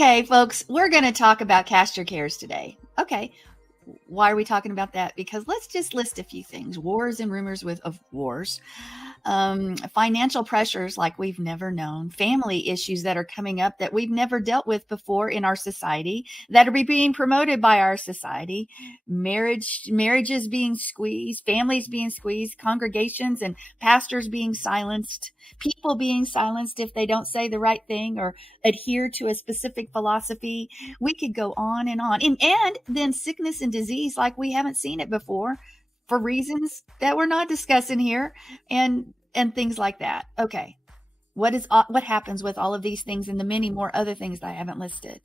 Okay, folks, we're going to talk about cast your cares today. Okay. Why are we talking about that? Because let's just list a few things. Wars and rumors of wars. Financial pressures like we've never known, family issues that are coming up that we've never dealt with before in our society, that are being promoted by our society, marriages being squeezed, families being squeezed, congregations and pastors being silenced, people being silenced if they don't say the right thing or adhere to a specific philosophy. We could go on and on. And then sickness and disease like we haven't seen it before, for reasons that we're not discussing here, and things like that. Okay. What happens with all of these things and the many more other things that I haven't listed?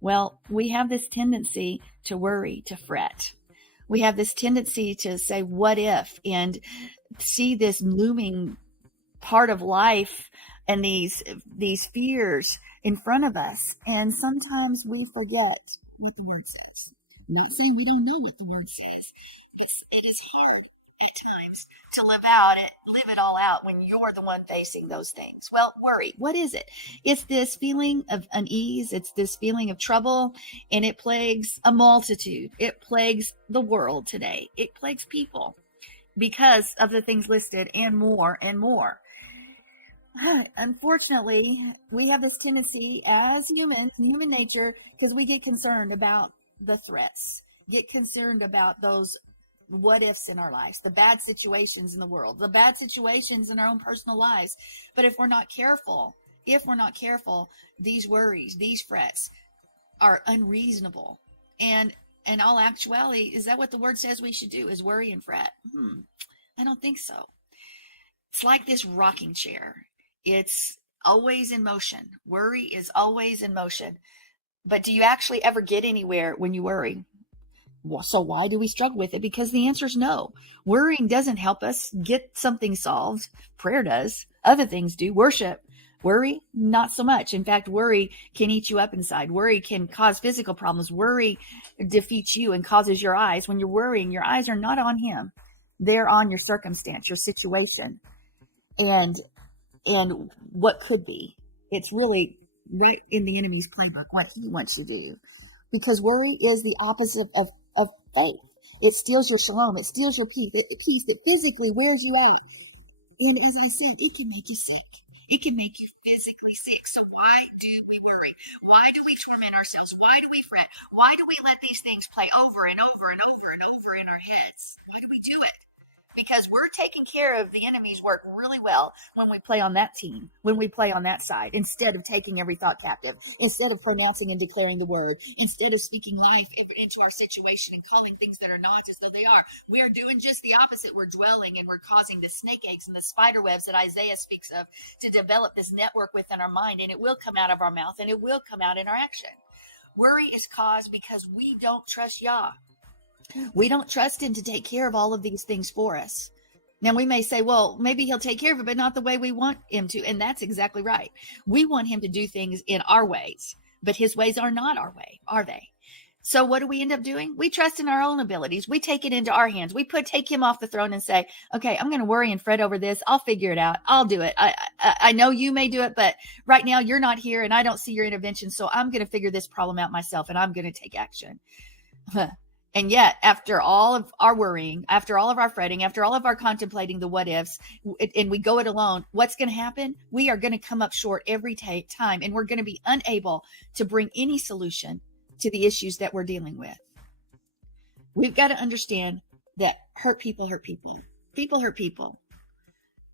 Well, we have this tendency to worry, to fret. We have this tendency to say, what if, and see this looming part of life and these fears in front of us. And sometimes we forget what the word says. I'm not saying we don't know what the word says. It is hard at times to live it all out when you're the one facing those things. Well, worry, what is it? It's this feeling of unease. It's this feeling of trouble, and it plagues a multitude. It plagues the world today. It plagues people because of the things listed and more and more. Unfortunately, we have this tendency as humans, human nature, because we get concerned about the threats, get concerned about those what ifs in our lives, the bad situations in the world, the bad situations in our own personal lives. But if we're not careful, these worries, these frets are unreasonable. And in all actuality, is that what the word says we should do, is worry and fret? I don't think so. It's like this rocking chair. It's always in motion. Worry is always in motion. But do you actually ever get anywhere when you worry? So why do we struggle with it? Because the answer is no. Worrying doesn't help us get something solved. Prayer does. Other things do. Worship. Worry, not so much. In fact, worry can eat you up inside. Worry can cause physical problems. Worry defeats you and causes your eyes. When you're worrying, your eyes are not on him. They're on your circumstance, your situation, and what could be. It's really right in the enemy's playbook what he wants you to do. Because worry is the opposite of faith. It steals your shalom. It steals your peace. The peace that physically wears you out. And as I said, it can make you sick. It can make you physically sick. So why do we worry? Why do we torment ourselves? Why do we fret? Why do we let these things play over and over and over and over in our heads? Why do we do it? Because we're taking care of the enemy's work really well when we play on that team, when we play on that side, instead of taking every thought captive, instead of pronouncing and declaring the word, instead of speaking life into our situation and calling things that are not as though they are. We are doing just the opposite. We're dwelling and we're causing the snake eggs and the spider webs that Isaiah speaks of to develop this network within our mind, and it will come out of our mouth and it will come out in our action. Worry is caused because we don't trust Yah. We don't trust him to take care of all of these things for us. Now, we may say, well, maybe he'll take care of it, but not the way we want him to. And that's exactly right. We want him to do things in our ways, but his ways are not our way, are they? So what do we end up doing? We trust in our own abilities. We take it into our hands. We take him off the throne and say, okay, I'm going to worry and fret over this. I'll figure it out. I'll do it. I know you may do it, but right now you're not here and I don't see your intervention. So I'm going to figure this problem out myself and I'm going to take action. And yet, after all of our worrying, after all of our fretting, after all of our contemplating the what ifs, and we go it alone, what's going to happen? We are going to come up short every time, and we're going to be unable to bring any solution to the issues that we're dealing with. We've got to understand that hurt people hurt people. People hurt people.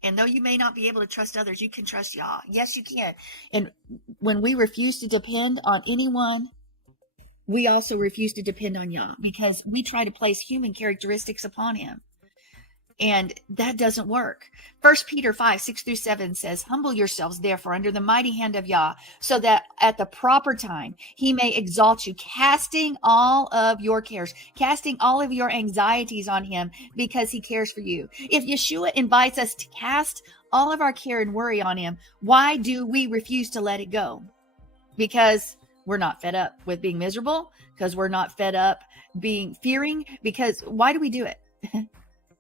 And though you may not be able to trust others, you can trust Yah. Yes, you can. And when we refuse to depend on anyone, we also refuse to depend on Yah because we try to place human characteristics upon him. And that doesn't work. 1 Peter 5:6-7 says, humble yourselves therefore under the mighty hand of Yah, so that at the proper time he may exalt you, casting all of your cares, casting all of your anxieties on him because he cares for you. If Yeshua invites us to cast all of our care and worry on him, why do we refuse to let it go? Because we're not fed up with being miserable, because we're not fed up being fearing, because why do we do it?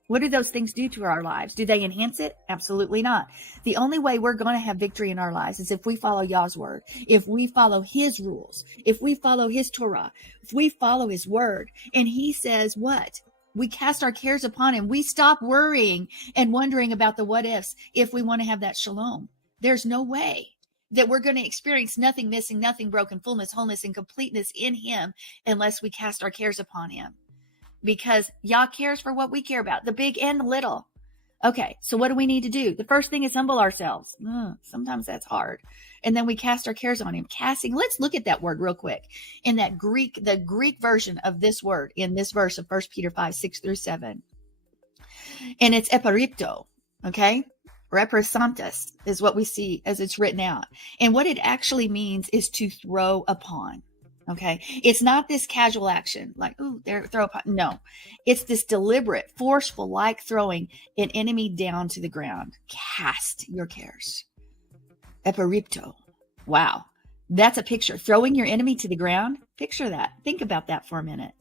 What do those things do to our lives? Do they enhance it? Absolutely not. The only way we're going to have victory in our lives is if we follow Yah's word, if we follow his rules, if we follow his Torah, if we follow his word. And he says what? We cast our cares upon him. We stop worrying and wondering about the what ifs if we want to have that shalom. There's no way that we're going to experience nothing missing, nothing broken, fullness, wholeness, and completeness in him unless we cast our cares upon him. Because Yah cares for what we care about, the big and the little. Okay, so what do we need to do? The first thing is humble ourselves. Sometimes that's hard. And then we cast our cares on him. Casting, let's look at that word real quick. In that Greek, the Greek version of this word, in this verse of 1 Peter 5, 6 through 7. And it's eparipto, okay? Represantus is what we see as it's written out. And what it actually means is to throw upon. Okay. It's not this casual action like, ooh, there, throw upon. No, it's this deliberate, forceful, like throwing an enemy down to the ground. Cast your cares. Eparipto. Wow. That's a picture. Throwing your enemy to the ground. Picture that. Think about that for a minute.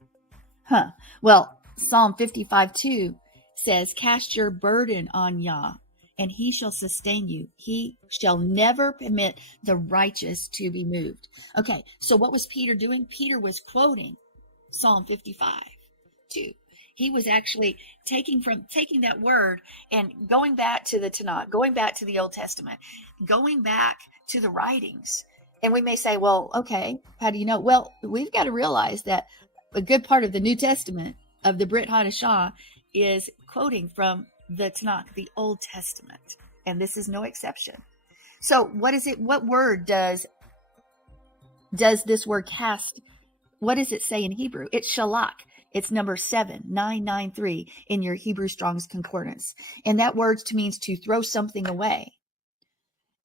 Well, Psalm 55:2 says, cast your burden on Yah, and he shall sustain you. He shall never permit the righteous to be moved. Okay, so what was Peter doing? Peter was quoting Psalm 55:2. He was actually taking that word and going back to the Tanakh, going back to the Old Testament, going back to the writings. And we may say, well, okay, how do you know? Well, we've got to realize that a good part of the New Testament of the Brit Hadashah is quoting from the Tanakh, the Old Testament, and this is no exception. So what is it? What word does this word cast? What does it say in Hebrew? It's shalak. It's number 7993 in your Hebrew Strong's Concordance, and that word means to throw something away.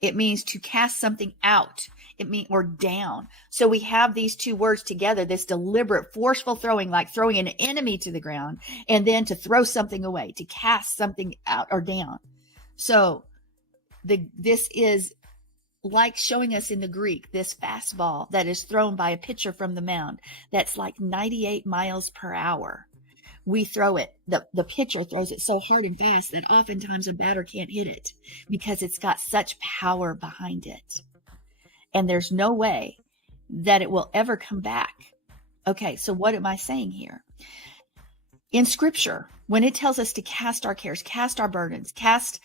It means to cast something out. It means or down. So we have these two words together, this deliberate, forceful throwing, like throwing an enemy to the ground, and then to throw something away, to cast something out or down. So this is like showing us in the Greek, this fastball that is thrown by a pitcher from the mound. That's like 98 miles per hour. We throw it, the pitcher throws it so hard and fast that oftentimes a batter can't hit it because it's got such power behind it. And there's no way that it will ever come back. Okay, so what am I saying here? In Scripture, when it tells us to cast our cares, cast our burdens, cast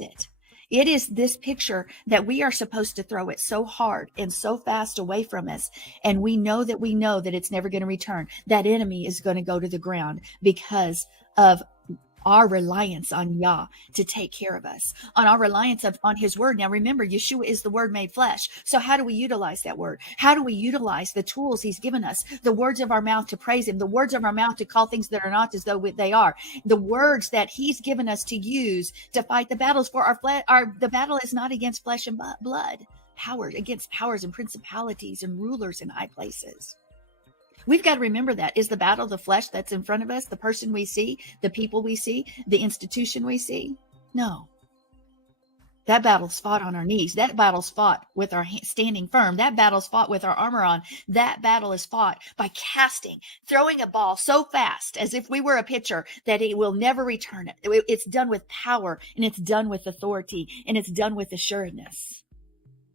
it. It is this picture that we are supposed to throw it so hard and so fast away from us. And we know that it's never going to return. That enemy is going to go to the ground because of our reliance on Yah to take care of us, on our reliance on his word. Now, remember, Yeshua is the word made flesh. So how do we utilize that word? How do we utilize the tools he's given us? The words of our mouth to praise him, the words of our mouth to call things that are not as though they are, the words that he's given us to use to fight the battles for our flesh. The battle is not against flesh and blood, against powers and principalities and rulers in high places. We've got to remember that. Is the battle the flesh that's in front of us, the person we see, the people we see, the institution we see? No. That battle's fought on our knees. That battle's fought with our standing firm. That battle's fought with our armor on. That battle is fought by throwing a ball so fast as if we were a pitcher that it will never return it. It's done with power, and it's done with authority, and it's done with assuredness.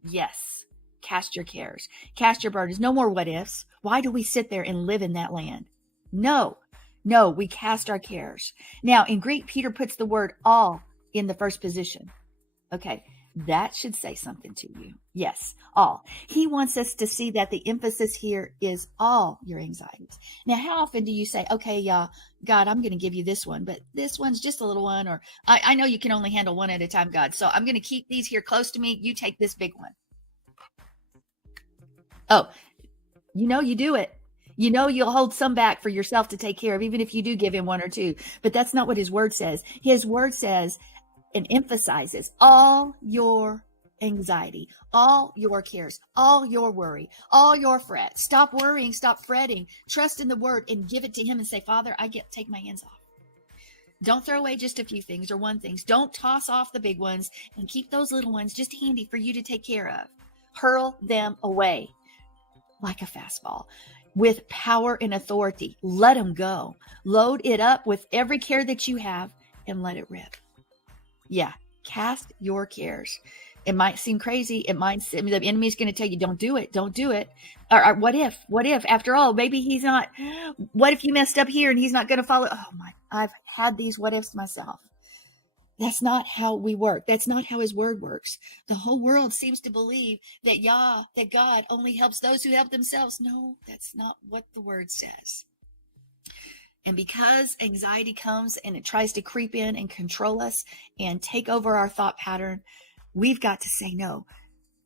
Yes. Cast your cares. Cast your burdens. No more what ifs. Why do we sit there and live in that land? No, we cast our cares. Now, in Greek, Peter puts the word all in the first position. Okay, that should say something to you. Yes, all. He wants us to see that the emphasis here is all your anxieties. Now, how often do you say, okay, God, I'm going to give you this one, but this one's just a little one, or I know you can only handle one at a time, God, so I'm going to keep these here close to me. You take this big one. Oh, you do it. You'll hold some back for yourself to take care of, even if you do give him one or two. But that's not what his word says. His word says and emphasizes all your anxiety, all your cares, all your worry, all your fret. Stop worrying, stop fretting. Trust in the word and give it to him and say, Father, take my hands off. Don't throw away just a few things or one things. Don't toss off the big ones and keep those little ones just handy for you to take care of. Hurl them away like a fastball. with power and authority. Let them go. Load it up with every care that you have and let it rip. Yeah, cast your cares. It might seem crazy. It might seem the enemy's going to tell you, don't do it. Don't do it. Or what if, after all, maybe he's not, what if you messed up here and he's not going to follow? Oh my, I've had these what ifs myself. That's not how we work. That's not how his word works. The whole world seems to believe that that God only helps those who help themselves. No, that's not what the word says. And because anxiety comes and it tries to creep in and control us and take over our thought pattern, we've got to say no.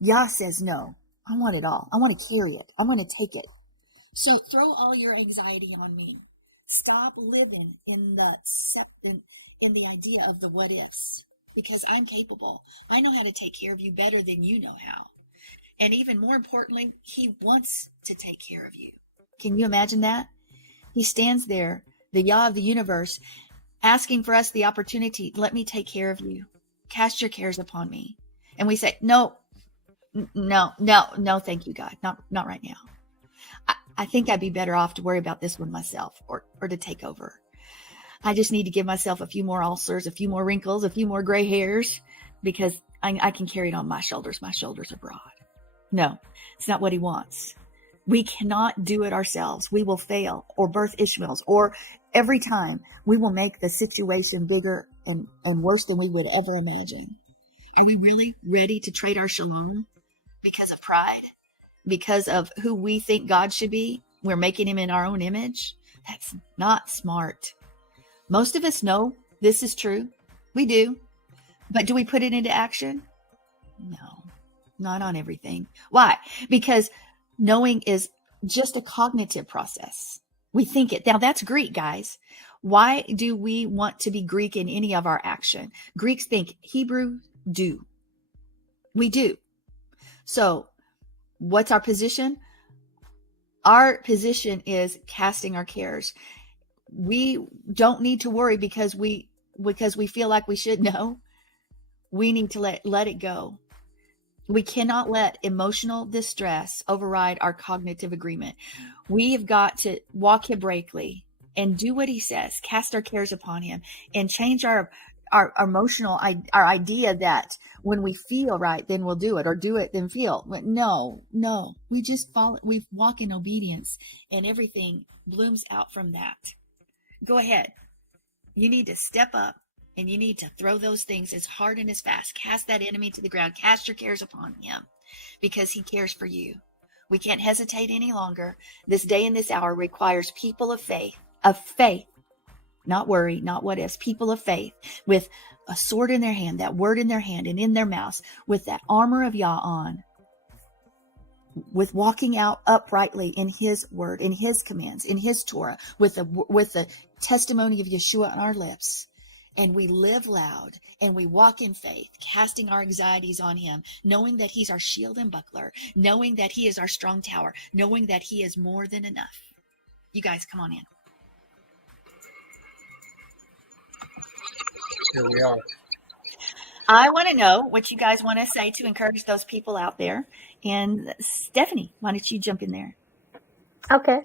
Yah says no. I want it all. I want to carry it. I want to take it. So throw all your anxiety on me. Stop living in the idea of the what ifs, because I'm capable. I know how to take care of you better than you know how. And even more importantly, he wants to take care of you. Can you imagine that? He stands there, the Yah of the universe, asking for us the opportunity. Let me take care of you. Cast your cares upon me. And we say, no, thank you, God. Not right now. I think I'd be better off to worry about this one myself or to take over. I just need to give myself a few more ulcers, a few more wrinkles, a few more gray hairs, because I can carry it on my shoulders. My shoulders are broad. No, it's not what he wants. We cannot do it ourselves. We will fail or birth Ishmaels, or every time we will make the situation bigger and worse than we would ever imagine. Are we really ready to trade our shalom because of pride? Because of who we think God should be? We're making him in our own image. That's not smart. Most of us know this is true. We do. But do we put it into action? No, not on everything. Why? Because knowing is just a cognitive process. We think it. Now that's Greek, guys. Why do we want to be Greek in any of our action? Greeks think, Hebrew do. We do. So what's our position? Our position is casting our cares. We don't need to worry because we feel like we should know. We need to let it go. We cannot let emotional distress override our cognitive agreement. We have got to walk hebraically and do what he says, cast our cares upon him, and change our emotional, our idea that when we feel right, then we'll do it, or do it, then feel. No, we just follow, we walk in obedience, and everything blooms out from that. Go ahead. You need to step up, and you need to throw those things as hard and as fast. Cast that enemy to the ground. Cast your cares upon him, because he cares for you. We can't hesitate any longer. This day and this hour requires people of faith, not worry, not what ifs, people of faith with a sword in their hand, that word in their hand and in their mouths, with that armor of Yah on, with walking out uprightly in his word, in his commands, in his Torah, with the testimony of Yeshua on our lips. And we live loud and we walk in faith, casting our anxieties on him, knowing that he's our shield and buckler, knowing that he is our strong tower, knowing that he is more than enough. You guys, come on in. Here we are. I want to know what you guys want to say to encourage those people out there. And Stephanie, why don't you jump in there? Okay.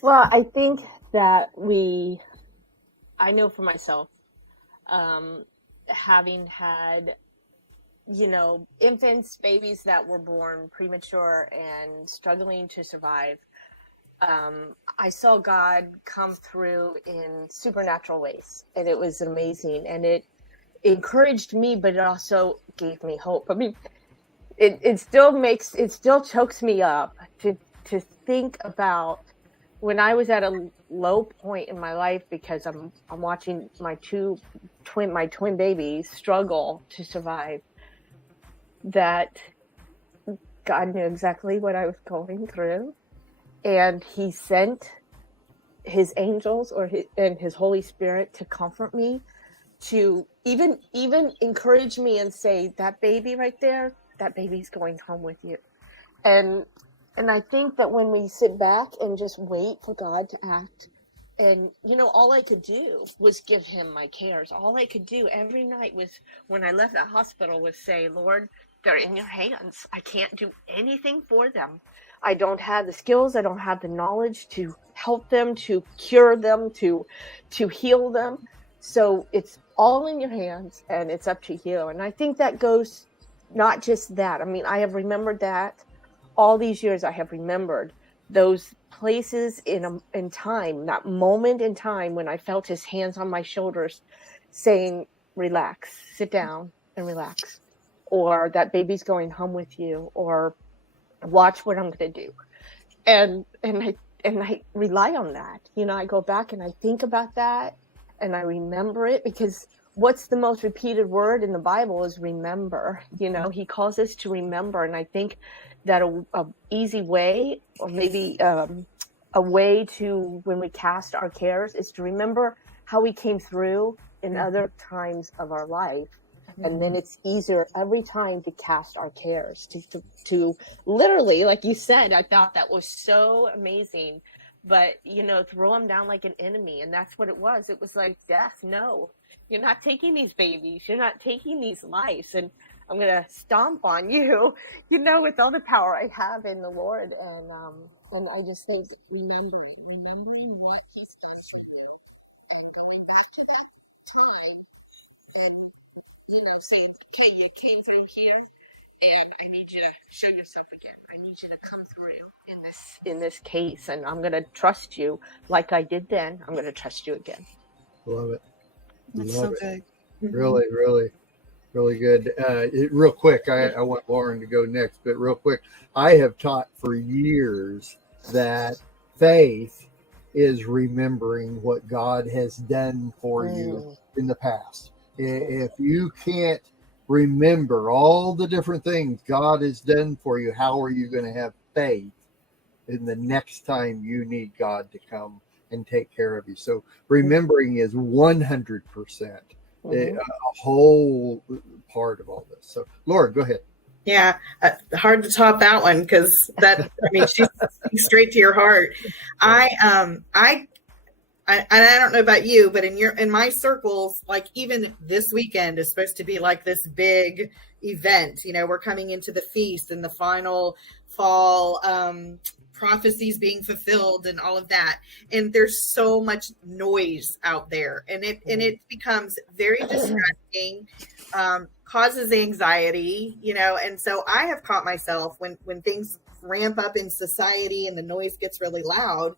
Well, I think that I know for myself, having had, infants, babies that were born premature and struggling to survive, I saw God come through in supernatural ways, and it was amazing, and it encouraged me, but it also gave me hope. I mean, it still chokes me up to think about when I was at a low point in my life, because I'm watching my twin babies struggle to survive, that God knew exactly what I was going through, and he sent his angels and his Holy Spirit to comfort me, to even encourage me and say, that baby right there, that baby's going home with you. And I think that when we sit back and just wait for God to act, and, all I could do was give him my cares. All I could do every night was, when I left that hospital, was say, Lord, they're in your hands. I can't do anything for them. I don't have the skills. I don't have the knowledge to help them, to cure them, to heal them. So it's all in your hands, and it's up to you. And I think that goes not just that. I mean, I have remembered that all these years. I have remembered those places in time, that moment in time when I felt his hands on my shoulders saying, relax, sit down and relax, or that baby's going home with you, or watch what I'm going to do. And I rely on that. You know, I go back and I think about that and I remember it, because what's the most repeated word in the Bible is remember. You know, he calls us to remember. And I think that a easy way, or maybe a way to, when we cast our cares, is to remember how we came through in other times of our life. And then it's easier every time to cast our cares, to literally, like you said, I thought that was so amazing. But, you know, throw them down like an enemy. And that's what it was. It was like death. No, you're not taking these babies. You're not taking these lives. And I'm going to stomp on you, you know, with all the power I have in the Lord. And I just think remembering what he's done for you, and going back to that time, and, you know, saying, okay, you came through here, and I need you to show yourself again. I need you to come through in this case, and I'm going to trust you like I did then. I'm going to trust you again. Love it. That's Love so it. good. Really, really, really good. Real quick, I want Lauren to go next, but real quick, I have taught for years that faith is remembering what God has done for you in the past. If you can't remember all the different things God has done for you, how are you going to have faith in the next time you need God to come and take care of you? So remembering is 100% a whole part of all this. So Laura, go ahead. Yeah, hard to top that one, because that, I mean, she's straight to your heart. I don't know about you, but in my circles, like even this weekend is supposed to be like this big event. You know, we're coming into the feast and the final fall prophecies being fulfilled and all of that. And there's so much noise out there, and it becomes very distracting, causes anxiety, you know. And so I have caught myself when things ramp up in society and the noise gets really loud,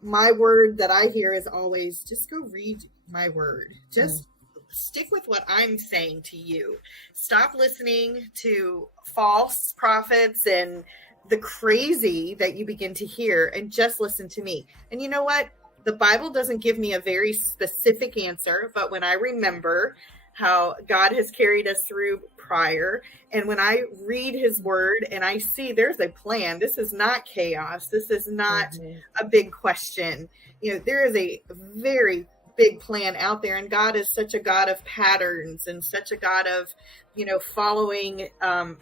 my word that I hear is always, just go read my word. Just stick with what I'm saying to you. Stop listening to false prophets and the crazy that you begin to hear, and just listen to me. And you know what? The Bible doesn't give me a very specific answer, but when I remember how God has carried us through prior, and when I read his word and I see there's a plan, this is not chaos, this is not a big question, you know, there is a very big plan out there, and God is such a God of patterns and such a God of, you know, following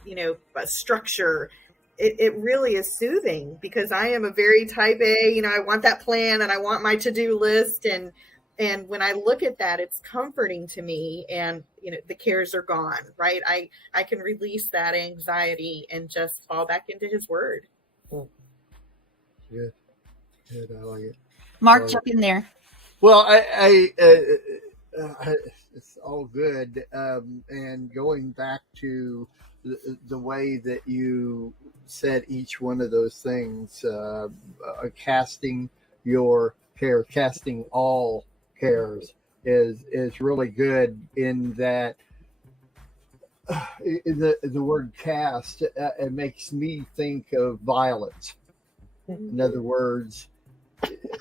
you know, a structure. It really is soothing, because I am a very type A, you know, I want that plan and I want my to-do list, and when I look at that, it's comforting to me, and, you know, the cares are gone, right? I can release that anxiety and just fall back into his word. Good. Good. I like it. Mark, jump in there. Well, it's all good. And going back to the way that you said each one of those things, casting your care, casting all cares is really good, in that the word cast, it makes me think of violence. In other words,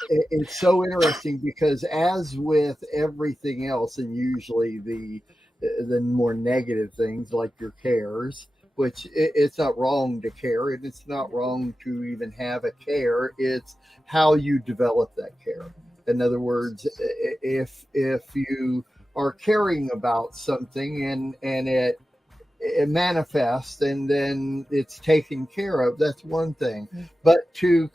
it's so interesting, because as with everything else, and usually the more negative things like your cares, which it's not wrong to care, and it's not wrong to even have a care, it's how you develop that care. In other words, if you are caring about something and it manifests and then it's taken care of, that's one thing. But to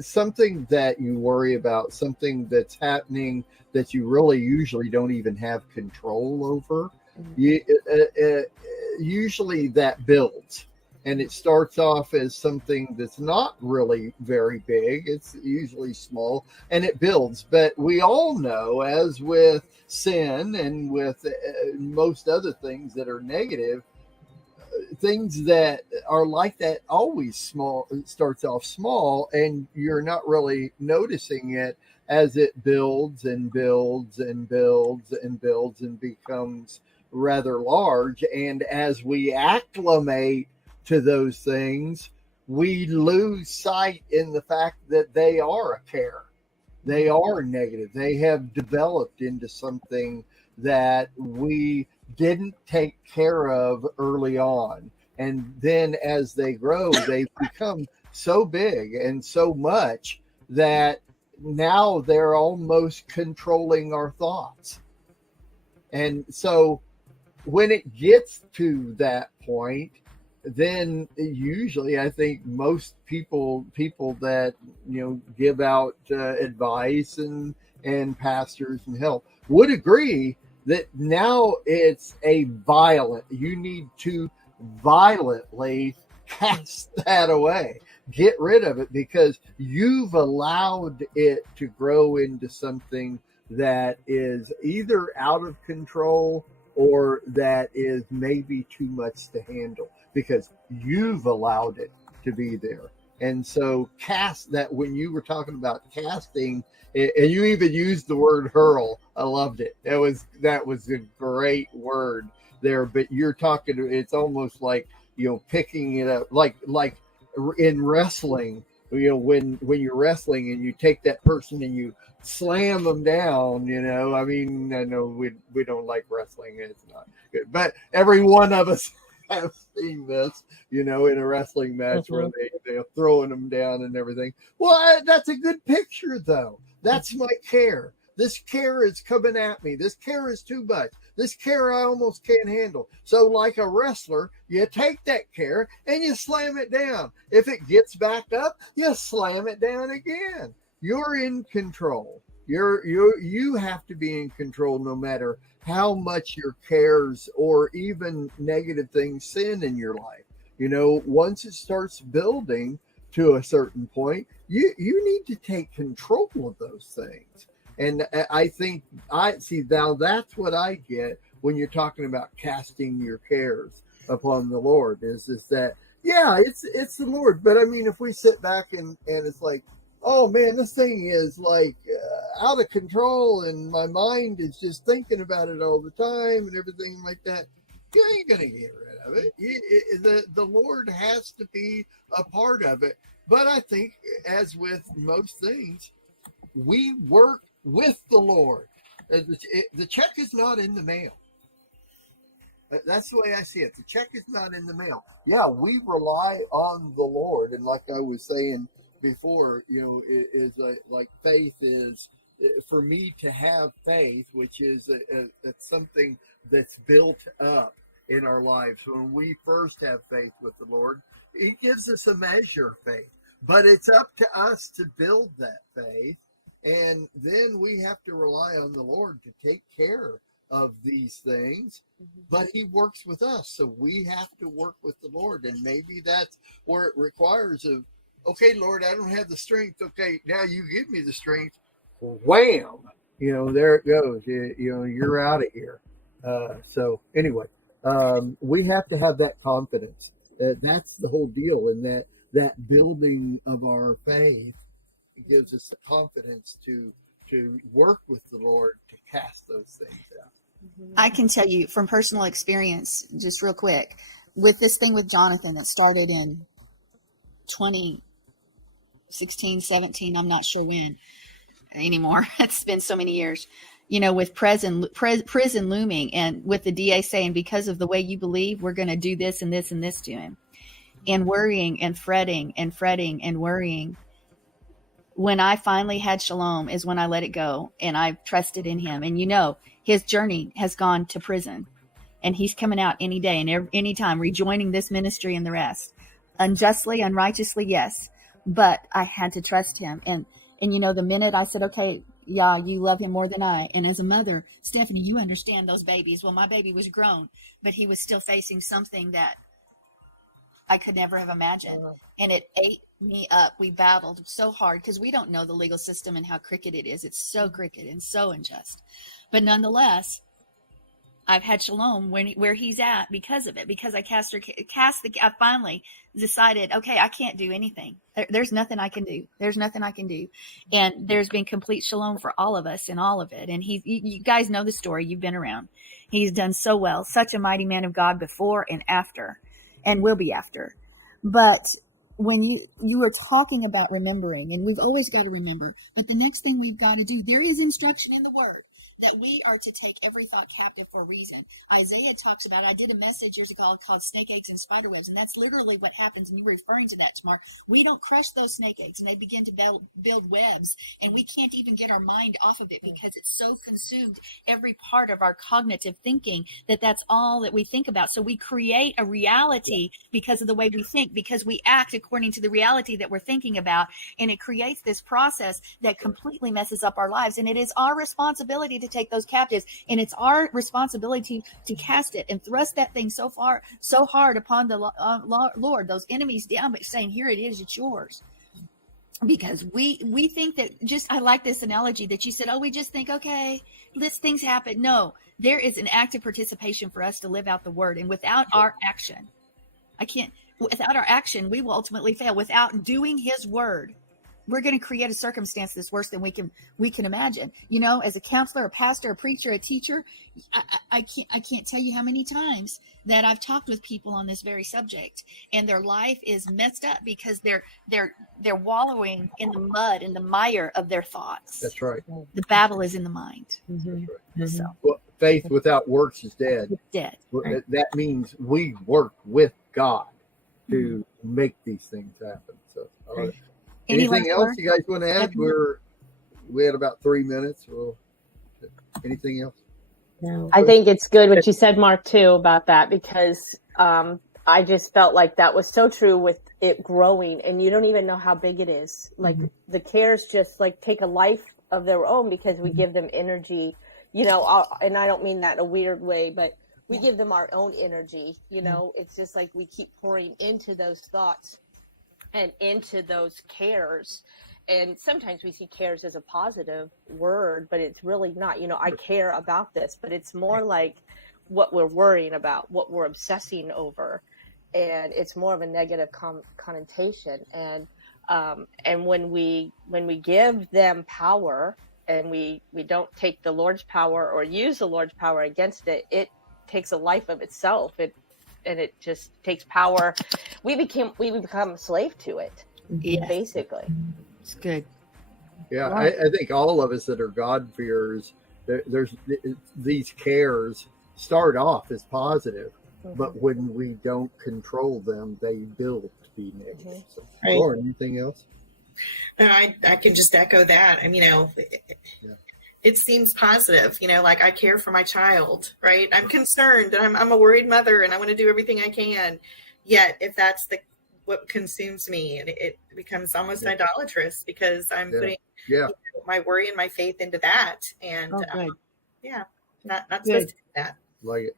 something that you worry about, something that's happening that you really usually don't even have control over, usually that builds. And it starts off as something that's not really very big. It's usually small, and it builds. But we all know, as with sin and with most other things that are negative, things that are like that always small. It starts off small, and you're not really noticing it as it builds and builds and builds and builds and becomes rather large. And as we acclimate to those things, we lose sight in the fact that they are a care. They are negative. They have developed into something that we didn't take care of early on. And then as they grow, they become so big and so much that now they're almost controlling our thoughts. And so when it gets to that point, then usually I think most people that give out advice and pastors and help would agree that now it's you need to violently cast that away, get rid of it, because you've allowed it to grow into something that is either out of control or that is maybe too much to handle, because you've allowed it to be there. And so cast that, when you were talking about casting, and you even used the word hurl, I loved it. That was a great word there. But you're talking, it's almost like, picking it up, like in wrestling, when you're wrestling and you take that person and you slam them down, I mean, I know we don't like wrestling, it's not good, but every one of us have seen this, in a wrestling match where they're throwing them down and everything. Well, that's a good picture, though. That's my care. This care is coming at me. This care is too much. This care I almost can't handle. So like a wrestler, you take that care and you slam it down. If it gets back up, you slam it down again. You're in control. You have to be in control no matter how much your cares or even negative things sin in your life. Once it starts building to a certain point, you need to take control of those things. And I think now that's what I get when you're talking about casting your cares upon the Lord, is that, yeah, it's the Lord. But I mean, if we sit back and it's like, oh man, this thing is like out of control and my mind is just thinking about it all the time and everything like that, you ain't going to get rid of it. The Lord has to be a part of it. But I think, as with most things, we work with the Lord. The check is not in the mail. That's the way I see it. The check is not in the mail. Yeah, we rely on the Lord. And like I was saying before, is like faith is, for me to have faith, which is something that's built up in our lives. When we first have faith with the Lord, it gives us a measure of faith. But it's up to us to build that faith. And then we have to rely on the Lord to take care of these things. But he works with us. So we have to work with the Lord. And maybe that's where it requires okay, Lord, I don't have the strength. Okay, now you give me the strength. Wham! There it goes. You're out of here. So anyway, we have to have that confidence. That's the whole deal. And that building of our faith gives us the confidence to work with the Lord to cast those things out. I can tell you from personal experience, just real quick, with this thing with Jonathan that started in 2016, 17, I'm not sure when anymore. It's been so many years, with prison looming, and with the DA saying, because of the way you believe, we're going to do this and this and this to him, and worrying and fretting and worrying. When I finally had Shalom is when I let it go and I trusted in him. And his journey has gone to prison, and he's coming out any day and any time, rejoining this ministry and the rest. Unjustly, unrighteously, yes. But I had to trust him. And the minute I said, okay, yeah, you love him more than I. And as a mother, Stephanie, you understand those babies. Well, my baby was grown, but he was still facing something that I could never have imagined. And it ate me up. We battled so hard because we don't know the legal system and how crooked it is. It's so crooked and so unjust. But nonetheless, I've had Shalom where he's at because of it, because I I finally decided, okay, I can't do anything. There's nothing I can do. There's nothing I can do. And there's been complete Shalom for all of us in all of it. And you guys know the story. You've been around. He's done so well, such a mighty man of God before and after, and will be after. But when you were talking about remembering, and we've always got to remember, but the next thing we've got to do, there is instruction in the word that we are to take every thought captive for a reason. Isaiah talks about, I did a message years ago called Snake Eggs and Spider Webs, and that's literally what happens, and you were referring to that, Tamar. We don't crush those snake eggs, and they begin to build webs, and we can't even get our mind off of it because it's so consumed every part of our cognitive thinking that's all that we think about. So we create a reality because of the way we think, because we act according to the reality that we're thinking about, and it creates this process that completely messes up our lives. And it is our responsibility to take those captives, and it's our responsibility to cast it and thrust that thing so hard upon the Lord, those enemies down, but saying, here it is, it's yours. Because we think that, I like this analogy that you said, we just think, okay, things happen. No, there is an active participation for us to live out the word, and without our action, without our action, we will ultimately fail. Without doing his word, we're going to create a circumstance that's worse than we can imagine. As a counselor, a pastor, a preacher, a teacher, I can't tell you how many times that I've talked with people on this very subject, and their life is messed up because they're wallowing in the mud, in the mire of their thoughts. That's right. The battle is in the mind. Mm-hmm. Right. So, well, faith without works is dead. It's dead. Right. That means we work with God to make these things happen. So, all right. Anything else you guys want to add? We had about 3 minutes. Anything else? No. I think it's good what you said, Mark, too, about that, because I just felt like that was so true with it growing, and you don't even know how big it is. Like the cares just take a life of their own because we give them energy, and I don't mean that in a weird way, but we give them our own energy. It's just like we keep pouring into those thoughts and into those cares. And sometimes we see cares as a positive word, but it's really not. I care about this, but it's more like what we're worrying about, what we're obsessing over, and it's more of a negative connotation. And when we give them power, and we don't take the Lord's power or use the Lord's power against it, it takes a life of itself. And it just takes power. We become a slave to it, basically. It's good. Yeah, I think all of us that are God-fearers, there's these cares start off as positive, but when we don't control them, they build to be negative. So, Lauren, anything else? No, I can just echo that. It seems positive, like I care for my child, right? I'm concerned, and I'm a worried mother, and I want to do everything I can. Yet, if that's what consumes me, and it becomes almost idolatrous because I'm putting my worry and my faith into that, and not supposed to do that. Like it,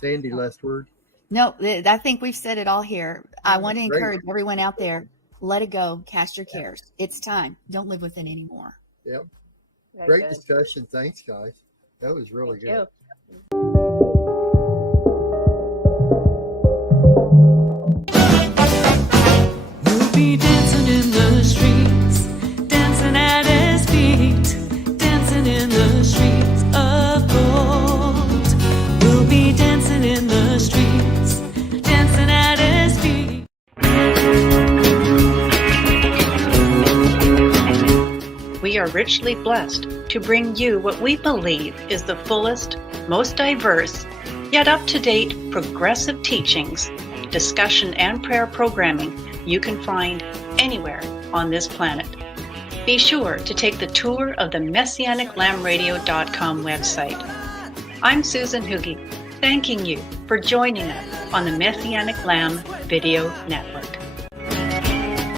Sandi. Last word. No, I think we've said it all here. I want to encourage everyone out there: let it go, cast your cares. It's time. Don't live with it anymore. Yep. Great discussion. Thanks, guys. That was really good. We'll be dancing in the streets, dancing at his feet, dancing in the streets of gold. We'll be dancing in the streets, dancing at his feet. We are richly blessed to bring you what we believe is the fullest, most diverse, yet up-to-date progressive teachings, discussion, and prayer programming you can find anywhere on this planet. Be sure to take the tour of the MessianicLambRadio.com website. I'm Susan Hoogie, thanking you for joining us on the Messianic Lamb Video Network.